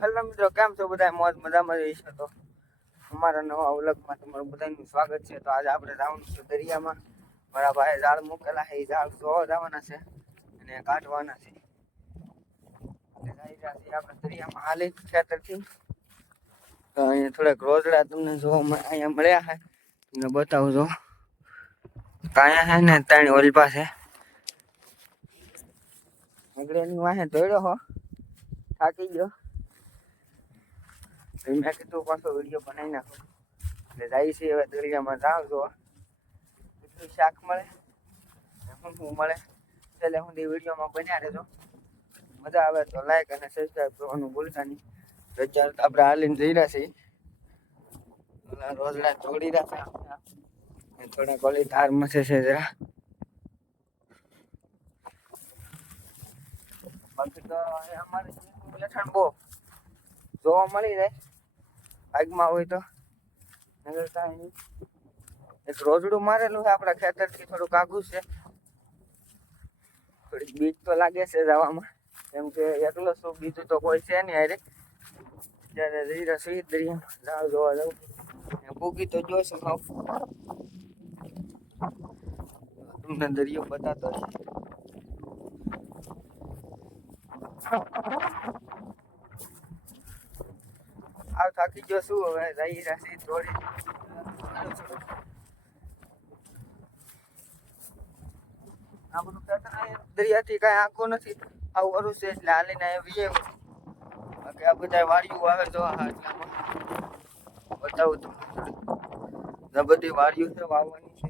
Hello મિત્રો, કેમ છો બધા? મોજ મજામાં રહીશો તો અમારા નવા વ્લોગમાં તમારું બધાનું સ્વાગત છે. તો આજે આપણે જવાનું છે દરિયામાં. મારા ભાઈ ઝાડ મૂકેલા છે, એ ઝાડ જોવા જવાના છે અને કાઢવાના છે. આપણે દરિયામાં હાલી ખેતરથી તો અહીંયા થોડાક રોજડા તમને જોવા અહીંયા મળ્યા છે, તમને બતાવું છો. અહીંયા છે ને ત્રણ ઓલપા છે. આગળની વાહે દોડ્યો હો, થાકી ગયો. મેં કીધું પાછો વિડીયો બનાવી નાખો. એટલે જાય છે હવે દરિયામાં જાવ જો કેટલું શાક મળે શું મળે એટલે હું વિડીયોમાં બન્યા રહેજો. મજા આવે તો લાઈક અને સબસ્ક્રાઈબ કરવાનું ભૂલતા નહીં. અત્યારે આપણે હાલીને જઈ રહ્યા છીએ, રોજડા તોડી રહ્યા છે, થોડા કોલી ધાર મસે છે જરા. બાકી તો અમારે લઠણ બહુ જોવા મળી જાય આગમાં હોય તો. એક રોજડું મારેલું છે આપણા ખેતરથી, થોડુંક આઘું છે. થોડીક બીક તો લાગે છે જવામાં, કેમ કે એકલો શું, બીજું તો કોઈ છે નહીં હારે. ત્યારે ધીરે સુઈ દરિયામાં ઝાડ જોવા જવું પૂગી તો જોઈશું. તમને દરિયો બતાતો હશે. આવ થાકી ગયો શું, હવે જઈ રહ્યા થોડી આ બધું દરિયાથી કઈ આખું નથી, આવું વરું છે એટલે હાલીને આવીએ. બાકી આ બધા વાડીઓ આવે તો બતાવું તમને. બધી વાડીઓ છે વાવવાની છે,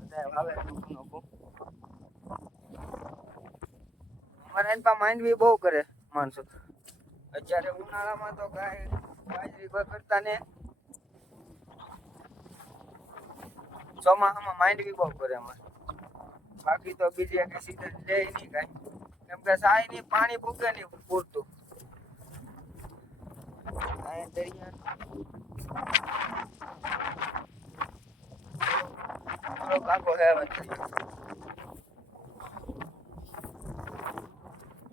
બધા વાવે નોખું. અમારે એની પાસે માઇન્ડ બી બહુ કરે માણસો. અત્યારે ઉનાળામાં તો કાંઈ બાજરી કોઈ કરતા ને, ચોમાસામાં માઇન્ડ બી બહુ કરે અમારે. બાકી તો બીજી કઈ સીઝન લે નહીં કાંઈ, કેમ કે સાય નહીં, પાણી પૂગે નહીં પૂરતું. કાકો હે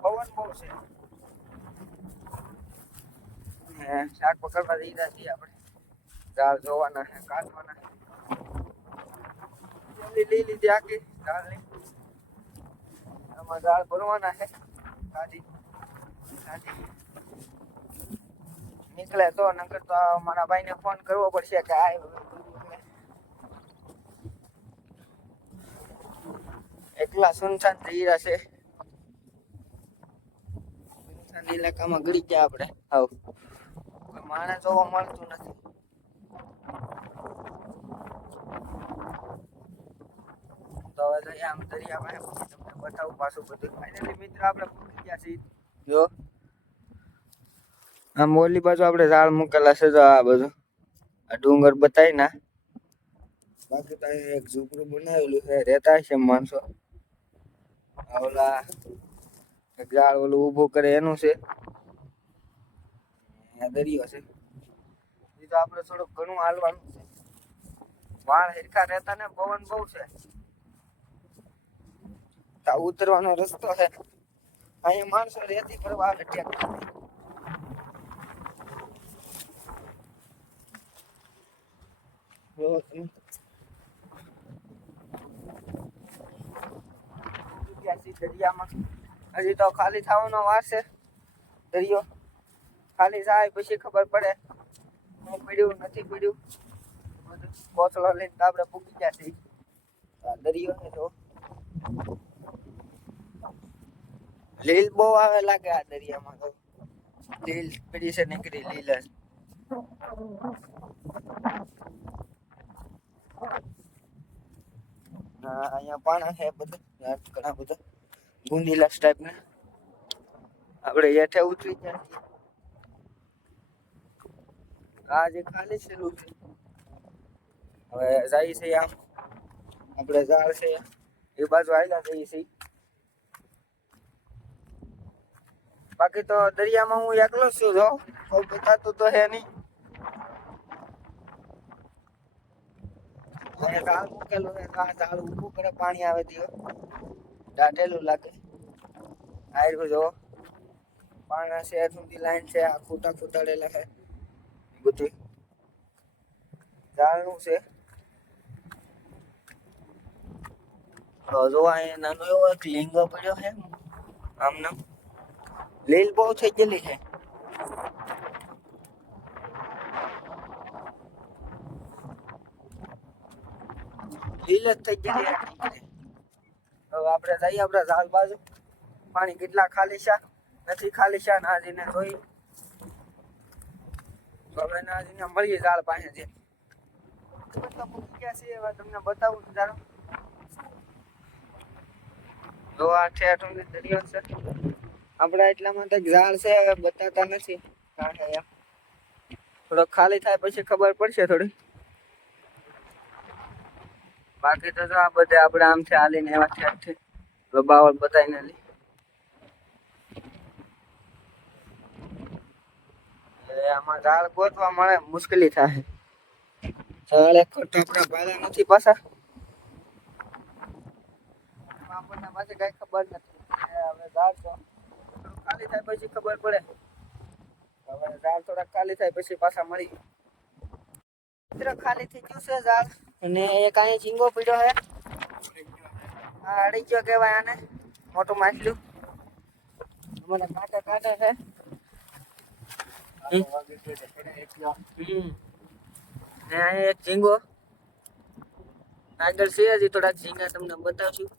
પવન બહુ છે. શાક પકડવા જઈ છીએ આપણે, ઝાડ જોવાના છે, કાઢવાના છે. લીધી આખી ઝાડ લઈ આમાં ઝાડ ભરવાના છે. કાઢી નીકળે તો, નકર તો મારા ભાઈને ફોન કરવો પડશે કે આ એકલા સુનસાન થઈ રહ્યા છે. સુનસાન ઇલાકામાં ગળી ગયા આપણે. આવ કોઈ માણસ જોવા મળતું નથી. તો હવે આમ દરિયામાં તમને બતાવું પાછું બધું. ફાઇનલી મિત્ર આપણે પહોંચી ગયા છીએ. જો આમ ઓલી બાજુ આપણે ઝાડ મૂકેલા છે, તો આ બધું આ ડુંગર બતાવી ના. બાકી તો એક ઝૂંપડું બનાવેલું છે, રહેતા છે માણસો. ઓલા એક ઝાડ ઓલું ઊભું કરે એનું છે, દરિયો છે. એ તો આપણે થોડુંક ઘણું હાલવાનું છે. વાળ હિરખા રહેતા ને, પવન બહુ છે. ઉતરવાનો રસ્તો છે, અહીંયા માણસો રેતી કરવા આવે. દરિયામાં હજી તો ખાલી થવાનો વાર છે. દરિયો ખાલી થાય પછી ખબર પડે હું પીડ્યું નથી પીડ્યું. બધું કોથળો લઈને આપણે પૂકી ગયા છીએ. દરિયો છે તો લીલ બહુ આવે લાગે આ દરિયામાં. તો લીલ પડી છે, નીકળી લીલ જ. અહીંયા પાણા છે બધું, ઘણા બધા બુંદીલા ટાઈપ ને. આપણે હેઠે ઉતરી જાય. આ જે ખાલી છેલું છે, હવે જાય છે આમ આપણે ઝાડ છે એ બાજુ આવેલા જઈએ છીએ. બાકી તો દરિયામાં હું એકલો છું, જો કોઈ બતાતું તો હે નહીં. ઝાડ મૂકેલું છે, ઝાડ ઊભું કરે, પાણી આવે દીવો દાટેલું લાગે. આયરું જો પાણા શહેર સુધી લાઈન છે, આ ખૂટા ખૂટાડેલા છે બધું ઝાડનું છે. તો જો અહીંયા નાનો એવો એક લીંગો પડ્યો છે આમનો લીલ બહુ થઈ ગયેલી છે. લીલ જ થઈ ગયેલી છે. હવે આપણે જઈએ આપણા ઝાડ બાજુ. પાણી કેટલા ખાલી છે નથી ખાલી છે નાજીને જોઈ. હવે નાજીને મળીએ ઝાડ પાસે છે તમને બતાવું જાણો. જો આ ઠેઠ દરિયો છે આપડા એટલામાં તો ઝાડ છે હવે બતાતા નથી કારણ કે થોડોક ખાલી થાય પછી ખબર પડશે થોડી. બાકી તો જો આ બધે આપણે આમ છે હાલીને એવા ઠેઠ છે બાવળ બતાવીને લી. આમાં ઝાડ ગોતવા મળે મુશ્કેલી થાય. ઝાડ એક આપણા ભાડા નથી પાછા આપણને પાછી કઈ ખબર નથી. હવે ઝાડ તો ખાલી થાય પછી ખબર પડે. હવે ઝાડ થોડાક ખાલી થાય પછી પાછા મળી. મિત્ર ખાલી થઈ ગયું છે ઝાડ અને એક અહીં ઝીંગો પીડ્યો છે. આ અડીજો કહેવાય આને, મોટું માછલું મને કાંટે કાંટે છે. ને અહીં એક ઝીંગો આગળ છે હજી થોડાક ઝીંગા તમને બતાવશું.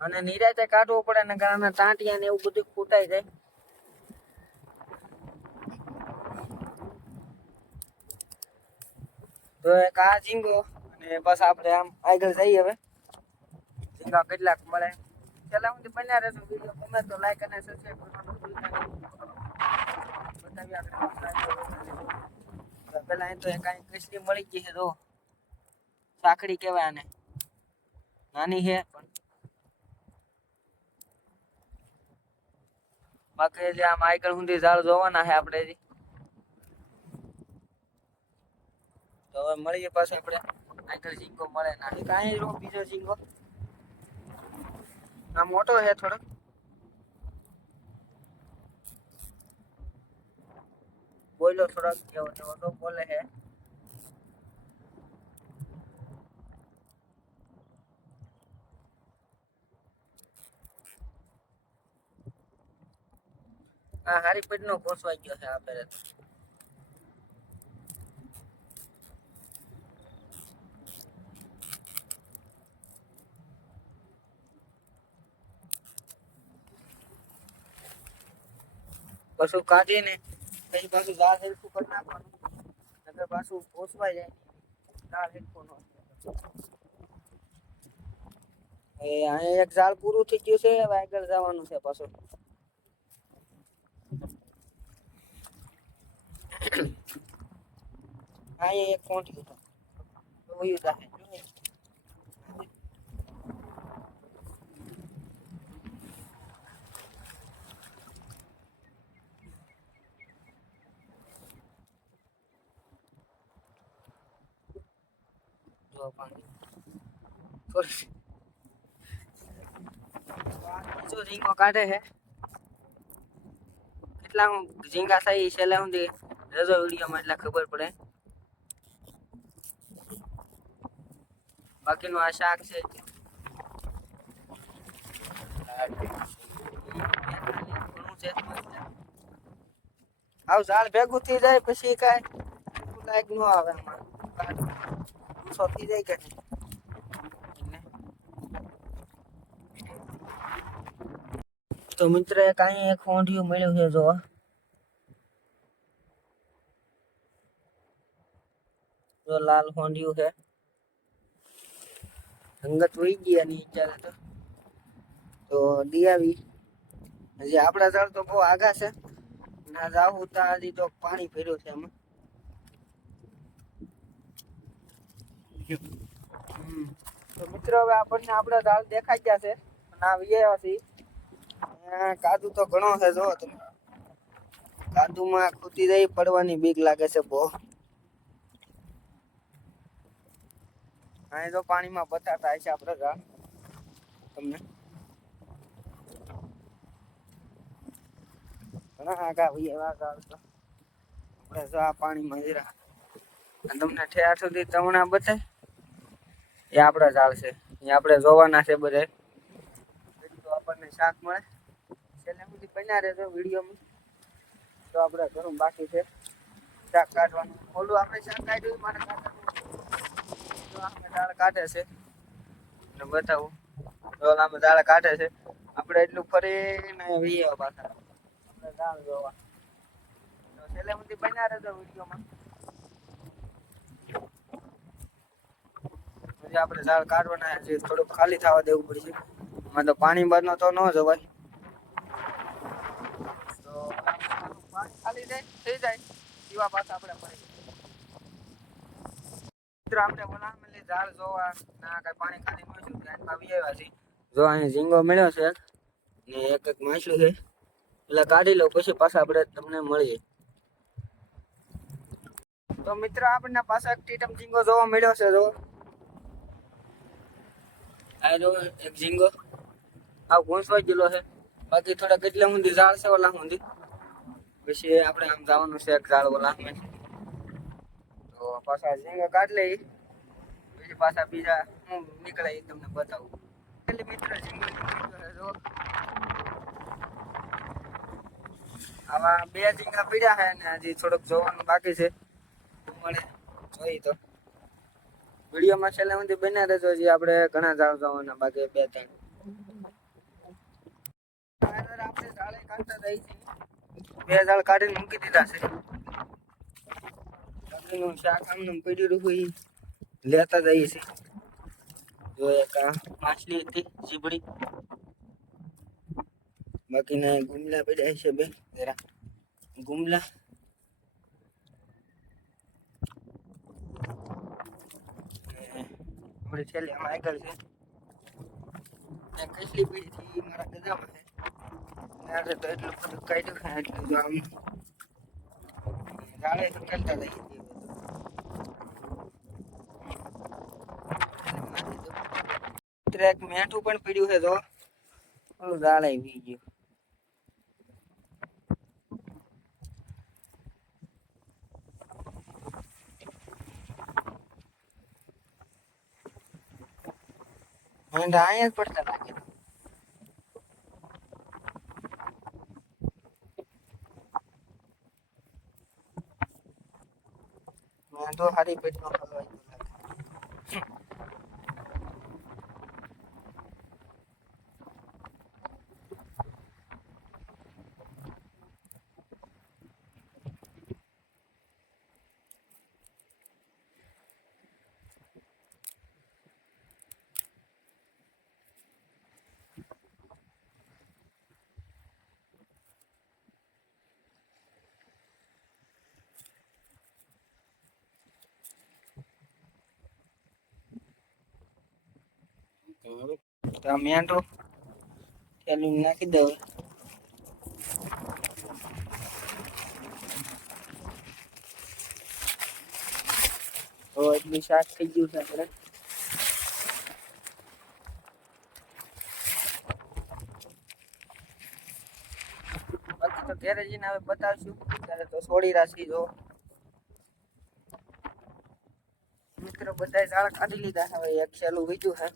અને નિરાતે કાઢવું પડે ને કારણે ટાંટિયા ને એવું બધું ફૂટાઈ જાય. તો એક આ ઝીંગો અને બસ આપણે આમ આગળ જઈએ. હવે ઝીંગા કેટલાક મળે પેલા હું બન્યા રહેશું. વિડીયો ગમે તો લાઈક અને સબસ્ક્રાઇબ કરવાનું ભૂલતા નહીં. બતાવી આપણે પેલા તો એક અહીં કૃષ્ણ મળી ગઈ છે. જો સાંકડી કહેવાય આને, નાની છે પણ બાકી જે આમ આગળ સુધી ઝાડ જોવાના છે આપણે હજી. તો હવે મળીએ પાછું આપણે આગળ ઝીંગો મળે ના કાંઈ રો બીજો ઝીંગો આ મોટો છે થોડોક. બોલો થોડોક કેવો કેવો તો બોલે છે. હા હારી પેટ નો કોસવાઈ ગયો છે આ ફેરે. પાછું કાઢી ને પછી પાછું ઝાડ હેરખું કરી નાખવાનું નકર પાછું કોસવાઈ જાય. ઝાડ હેરખું ન અહીંયા એક ઝાડ પૂરું થઈ ગયું છે. હવે આગળ જવાનું છે પાછું. અહીંયા એક કોંઠી જોયું જાહે. જો પાણી જો ઝીંગો કાઢે છે. કેટલા ઝીંગા થાય છેલ્લે સુધી રજો વિડીયોમાં એટલે ખબર પડે. બાકીનું આ શાક છે. આવ ઝાડ ભેગું થઈ જાય પછી કાંઈ લાયક ન આવે. થઈ જાય કે તો મિત્ર કાંઈ એક હોંડિયું મળ્યું છે. જો લાલ હોંડિયું છે. અંગત વહી ગયા ની ચાલે તો દિયાવી. હજી આપડા ઝાડ તો બહુ આગા છે. ના જાવું ત્યાં હજી તો પાણી ભર્યું છે એમાં. તો મિત્રો હવે આપણને આપડા ઝાડ દેખાઈ ગયા છે. ના વિયાથી કાદુ તો ઘણો છે. જો તમે કાદુમાં ખૂતી જાય પડવાની બીક લાગે છે બહુ. અહીં તો પાણીમાં બતાતા છે આપણે ઝાડ તમને ઘણા આગા ભાઈ એવા ઝાડ તો આપણે જો આ પાણીમાં જરા તમને ઠેર સુધી તમણા બતાય એ આપણા ઝાડ છે એ આપણે જોવાના છે બધે તો આપણને શાક મળે છેલ્લે સુધી બન્યા રહેજો વિડીયોમાં તો આપણે ઘણું બાકી છે શાક કાઢવાનું ઓલું આપણે શાક કાઢ્યું મારે ઝાડ કાઢે છે ને બતાવું ઓલામાં ઝાડ કાઢે છે આપણે એટલું ફરીને વીએ પાછા આપણે ઝાડ જોવા તો છેલ્લે સુધી બન્યા રહેજો વિડીયોમાં પછી આપણે ઝાડ કાઢવાના છે થોડુંક ખાલી થવા દેવું પડશે એમાં તો પાણી બહારનો તો ન જવાય તો પાણી ખાલી થઈ જાય એવા પાછા આપણે ફરી મિત્રો આપણે બોલાવેલી ઝાડ જોવા ના કઈ પાણી ખાલી મળશું ત્યાં આવી આવ્યા છે જો અહીં ઝીંગો મળ્યો છે ને એક માછલું છે એટલે કાઢી લો પછી પાછા આપણે તમને મળીએ તો મિત્રો આપણને પાછા ટીટમ ઝીંગો જોવા મળ્યો છે જો આ જો એક ઝીંગો આ ઘૂંસવાઈ ગયેલો છે બાકી થોડા કેટલા સુધી ઝાડ છે ઓલા સુધી પછી આપણે આમ જવાનું છે એક ઝાડ ઓલા તો પાછા ઝીંગો કાઢ લઈ પછી પાછા બીજા હું નીકળે એ તમને બતાવું એટલે મિત્ર ઝીંગો જો આવા બે ઝીંગા પીડ્યા છે ને હજી થોડુંક જોવાનું બાકી છે મળે જોઈ તો વિડીયોમાં છેલ્લે સુધી બન્યા રહેજો જે આપણે ઘણા ઝાડ જવાના બાકી બે ત્રણ આપણે ઝાડે કાઢતા જઈ છીએ બે ઝાડ કાઢીને મૂકી દીધા છે બાકીનું શાક આમનું પીડ્યું હોય લેતા જઈએ છીએ જો એક આ માછલી હતી જીબડી બાકીના ગુમલા પડ્યા છે બે જરા ગુમલા આપણે છેલ્લે આમાં આગળ છે કસલી પીડી થી મારા ગજામાં છે ત્યારે તો એટલું બધું કાઢ્યું છે એટલું જો આમ ઝાડે તો કરતા જઈએ એક મેઠું પણ પીડ્યું છે તો ઓલું ઝાડ આવી ગયું અહીંયા જ પડતા લાગે મેં તો હારી પેટમાં ફલવાઈ ટમેટો તેલ નાખી દઉં તો એટલું શાક થઈ ગયું છે આપણે બાકી તો ઘરે જઈને હવે બતાવશું ત્યારે તો છોડી રાખી જો મિત્રો બધા ઝાડ કાઢી લીધા હવે એક છેલ્લું વીજું છે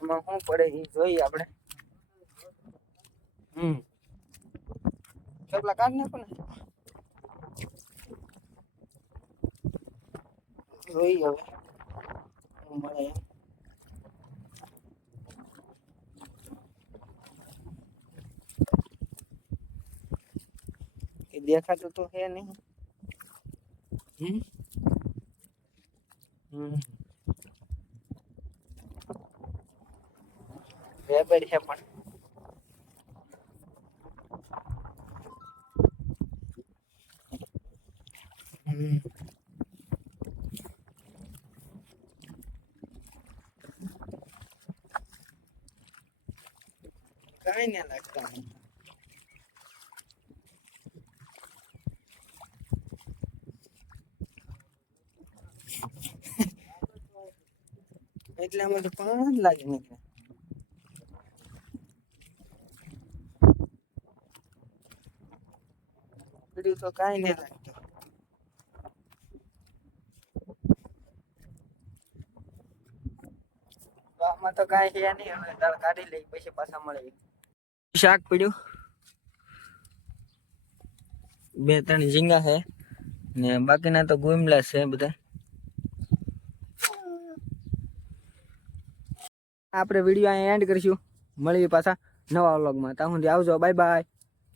એમાં શું પડે એ જોઈએ આપણે ચોપલા કાઢ નાખો ને જોઈ હવે શું મળે કે દેખાતું તો હે નહીં રેબડ છે પણ કઈ નહીં લાગતા એટલામાં તો પણ જ લાગે નીકળે. પીડ્યું તો કાંઈ નહીં લાગતું. તો આમાં તો કાંઈ છે નહીં. હવે દાળ કાઢી લઈ પછી પાછા મળે. શાક પીડ્યું, 2-3 ઝીંગા છે ને બાકીના તો ગુમલા છે બધા. આપણે વિડીયો અહીંયા એન્ડ કરીશું. મળીએ પાછા નવા વ્લોગમાં. ત્યાં સુધી આવજો. Bye bye.